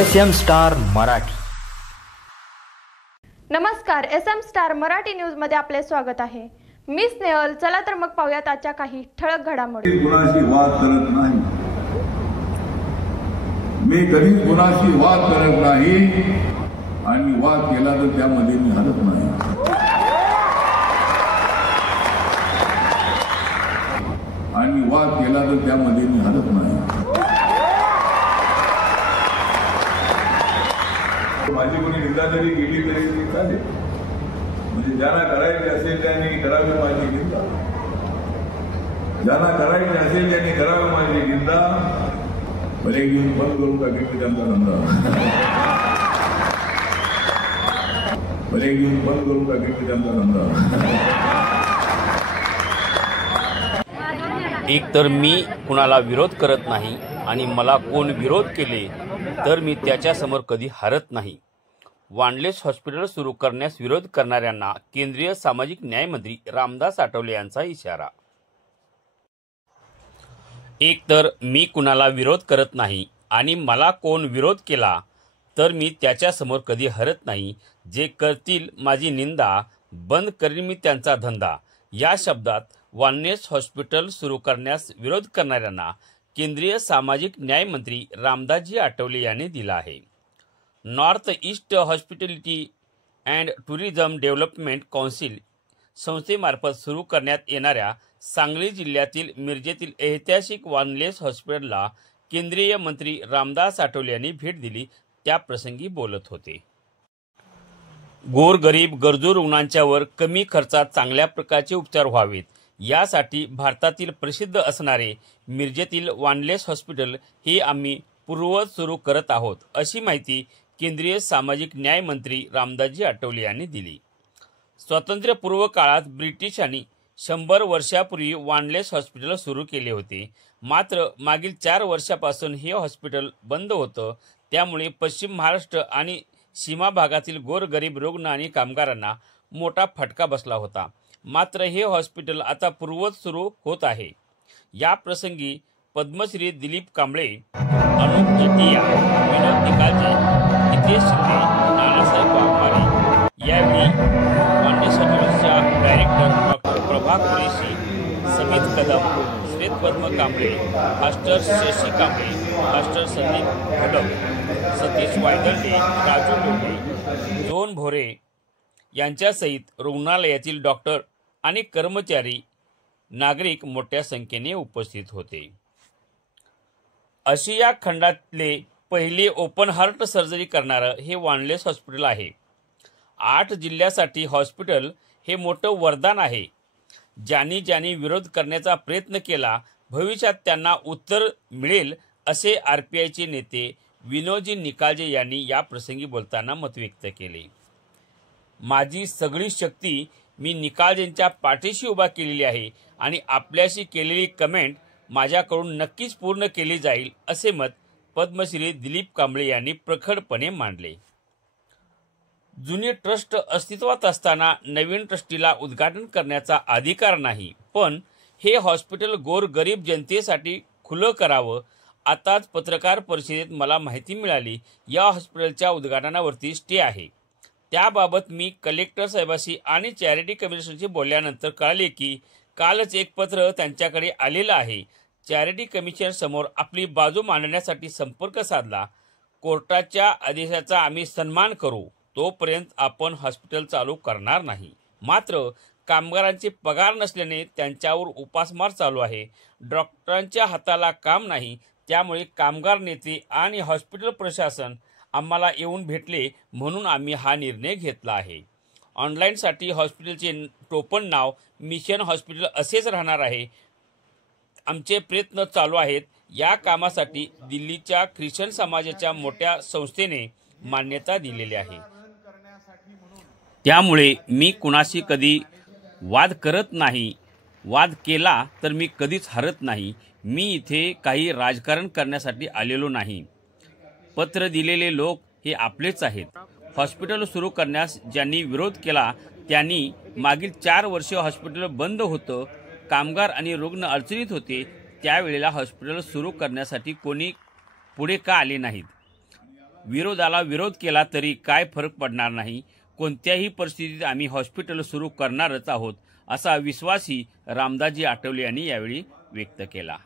SM star Marathi. नमस्कार, SM star Marathi news मध्ये आपले स्वागत आहे। मी स्नेहल। चला तर मग पाहूयात आजच्या काही ठळक घडामोडी। गुणाशी वाद करत नाही, मी कधीच गुणाशी वाद करत नाही आणि वाद केला तर त्यामध्ये मी हरत नाही। आणि वाद केला तर त्यामध्ये मी हरत नाही। माझी कोणी निंदा जरी केली तरी ती चालेल, म्हणजे ज्यांना करायचे असेल त्यांनी करावी माझी निंदा, ज्यांना करायचे असेल त्यांनी करावी माझी निंदा। भले घेऊन बंद करून टाकेल मी त्यांचा धंदा, भले घेऊन बंद करून टाकेल मी त्यांचा धंदा। एक तर मी कुणाला विरोध करत नाही आणि मला कोण विरोध केले तर मी त्याच्यासमोर कधी हरत नाही। वानलेस हॉस्पिटल सुरू करण्यास विरोध करणाऱ्यांना केंद्रीय सामाजिक न्याय मंत्री रामदास आठवले यांचा इशारा। एक तर मी कुणाला विरोध करत नाही आणि मला कोण विरोध केला तर मी त्याच्यासमोर कधी हरत नाही। जे करतील माझी निंदा, बंद करीन मी त्यांचा धंदा। या शब्दात वानलेस हॉस्पिटल सुरू करण्यास विरोध करणाऱ्यांना केंद्रीय सामाजिक न्याय मंत्री रामदासजी आठवले यांनी दिला आहे। North east hospitality and tourism development council संस्थेमार्फत सुरू करण्यात येणाऱ्या सांगली जिल्ह्यातील मिरजेतील ऐतिहासिक वानलेस हॉस्पिटलला केंद्रीय मंत्री रामदास आठवले यांनी भेट दिली, त्याप्रसंगी बोलत होते। गोरगरीब गरजू रुग्णांच्यावर कमी खर्चात चांगल्या प्रकारचे उपचार व्हावेत यासाठी भारतातील प्रसिद्ध असणारे मिरजेतील वानलेस हॉस्पिटल हे आम्ही पूर्ववत सुरू करत आहोत, अशी माहिती केंद्रीय सामाजिक न्याय मंत्री रामदासजी आठवले यांनी दिली। स्वातंत्र्यपूर्व काळात ब्रिटिशांनी 100 वर्षापूर्वी वानलेस हॉस्पिटल सुरू केले होते, मात्र मागील 4 वर्षापासून हे हॉस्पिटल बंद होतं। त्यामुळे पश्चिम महाराष्ट्र आणि सीमा भागातील गोरगरीब रुग्ण आणि कामगारांना मोठा फटका बसला होता। मात्र हे हॉस्पिटल आता पूर्ववत सुरू होत आहे। या प्रसंगी पद्मश्री दिलीप कांबळे, अनुप जटिया, विनोद निकालजे, हितेश शिंदे, नानासाहेब वाघमारे, यावेळी वानलेस हॉस्पिटलच्या डायरेक्टर डॉक्टर प्रभा कुरेशी, समित कदम, श्वेतपद्म कांबळे, मास्टर शशी कांबळे, मास्टर संदीप खडक, सतीश वायदंडे, राजू डोळे, जोन भोरे यांच्यासहित रुग्णालयातील डॉक्टर आणि कर्मचारी, नागरिक मोठ्या संख्येने उपस्थित होते। आशिया खंडातले पहिले ओपन हार्ट सर्जरी करणारं हे वानलेस हॉस्पिटल आहे। 8 जिल्ह्यासाठी हॉस्पिटल हे मोठं वरदान आहे। ज्यांनी विरोध करण्याचा प्रयत्न केला, भविष्यात त्यांना उत्तर मिळेल, असे RPIचे नेते विनोदजी निकालजे यांनी या प्रसंगी बोलताना मत व्यक्त केले। माझी सगळी शक्ती मी निकालजेंच्या पाठीशी उभा केलेली आहे आणि आपल्याशी केलेली कमेंट माझ्याकडून नक्कीच पूर्ण केली जाईल, असे मत पद्मश्री दिलीप कांबळे यांनी प्रखरपणे मांडले। जुनी ट्रस्ट अस्तित्वात असताना नवीन ट्रस्टीला उद्घाटन करण्याचा अधिकार नाही, पण हे हॉस्पिटल गोरगरीब जनतेसाठी खुलं करावं। आताच पत्रकार परिषदेत मला माहिती मिळाली, या हॉस्पिटलच्या उद्घाटनावरती स्टे आहे। त्याबाबत मी कलेक्टर साहेबांशी आणि चॅरिटी कमिशनशी बोलल्यानंतर कळाले की कालच एक पत्र त्यांच्याकडे आलेलं आहे। चॅरिटी कमिशन समोर आपली बाजू मांडण्यासाठी संपर्क साधला। कोर्टाच्या आदेशाचा आम्ही सन्मान करू, तोपर्यंत आपण हॉस्पिटल चालू करणार नाही। मात्र कामगारांचे पगार नसल्याने त्यांच्यावर उपासमार चालू आहे। डॉक्टरांच्या हाताला काम नाही, त्यामुळे कामगार नेते आणि हॉस्पिटल प्रशासन आम्हाला येऊन भेटले, म्हणून आम्ही हा निर्णय घेतला आहे। ऑनलाईनसाठी हॉस्पिटलचे टोपण नाव मिशन हॉस्पिटल असेच राहणार आहे। आमचे प्रयत्न चालू आहेत। या कामासाठी दिल्लीच्या ख्रिश्चन समाजाच्या मोठ्या संस्थेने मान्यता दिलेली आहे। त्यामुळे मी कुणाशी कधी वाद करत नाही, वाद केला तर मी कधीच हरत नाही। मी इथे काही राजकारण करण्यासाठी आलेलो नाही। पत्र दिलेले लोक हे आपलेच आहेत। हॉस्पिटल सुरू करण्यास ज्यांनी विरोध केला त्यांनी मागील 4 वर्षे हॉस्पिटल बंद होतं, कामगार आणि रुग्ण अडचणीत होते, त्यावेळेला हॉस्पिटल सुरू करण्यासाठी कोणी पुढे का आले नाहीत। विरोधाला विरोध केला तरी काय फरक पडणार नाही, कोणत्याही परिस्थितीत आम्ही हॉस्पिटल सुरू करणारच आहोत, असा विश्वासही रामदासजी आठवले यांनी यावेळी व्यक्त केला.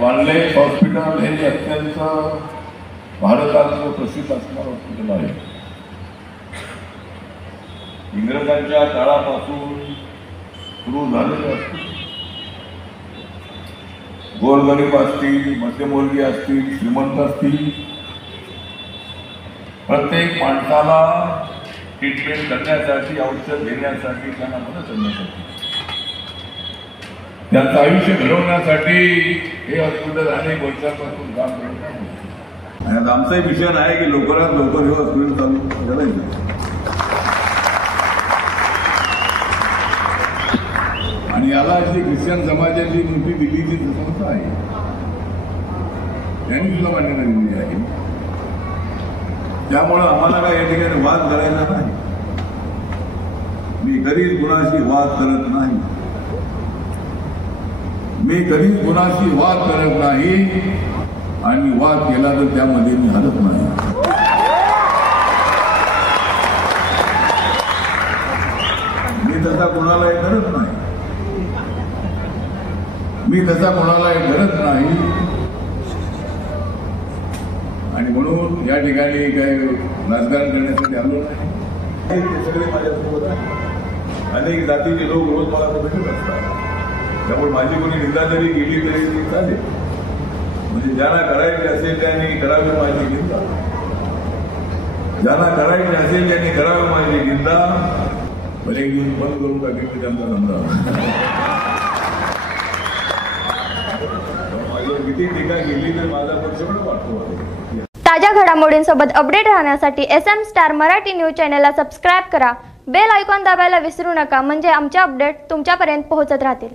वानले हॉस्पिटल हे अत्यंत भारताचं प्रसिद्ध असणारं हॉस्पिटल आहे. इंग्रजांच्या काळापासून सुरू झालेलं हॉस्पिटल. गोरगरीब असतील, मध्यमवर्गीय असतील, श्रीमंत असतील, प्रत्येक माणसाला ट्रीटमेंट करण्यासाठी, औषध घेण्यासाठी, त्यांना मदत करण्यासाठी, त्यांचं आयुष्य घडवण्यासाठी हे हॉस्पिटल अनेक वर्षांपासून काम करत आहे. आणि आता आमचाही मिशन आहे की लवकरात लवकर हे हॉस्पिटल चालू करायचं. आणि याला जी ख्रिश्चन समाजाची मोठी दिल्लीची संस्था आहे त्यांनी सुद्धा मान्यता दिली आहे. त्यामुळं आम्हाला काय या ठिकाणी वाद करायचा नाही. मी कधीच कुणाशी वाद करत नाही. मी कधीच कुणाशी वाद करत नाही आणि वाद केला तर त्यामध्ये मी हरत नाही. मी तसा कोणालाही करत नाही. मी तसा कोणालाही करत नाही. आणि म्हणून या ठिकाणी काही राजकारण करण्यासाठी आलो नाही. ते सगळे माझ्यासोबत आहे. अनेक जातीचे लोक रोज मला भेटत असतात. त्यामुळे माझी कोणी निंदा जरी केली तरी ती चालेल. म्हणजे ज्यांना करायचे असेल त्यांनी करावी माझी निंदा. ज्यांना करायचे असेल त्यांनी करावी माझी निंदा. भले एक दिवस बंद करून टाकेल त्यांचा धंदा. माझ्यावर किती टीका केली तर माझा पक्ष पण वाटतो. ताज्या घडामोडींसोबत अपडेट राहण्यासाठी SM स्टार मराठी न्यूज चॅनलला सबस्क्राईब करा. बेल आयकॉन दाबायला विसरू नका, म्हणजे आमचे अपडेट तुमच्यापर्यंत पोहोचत राहतील.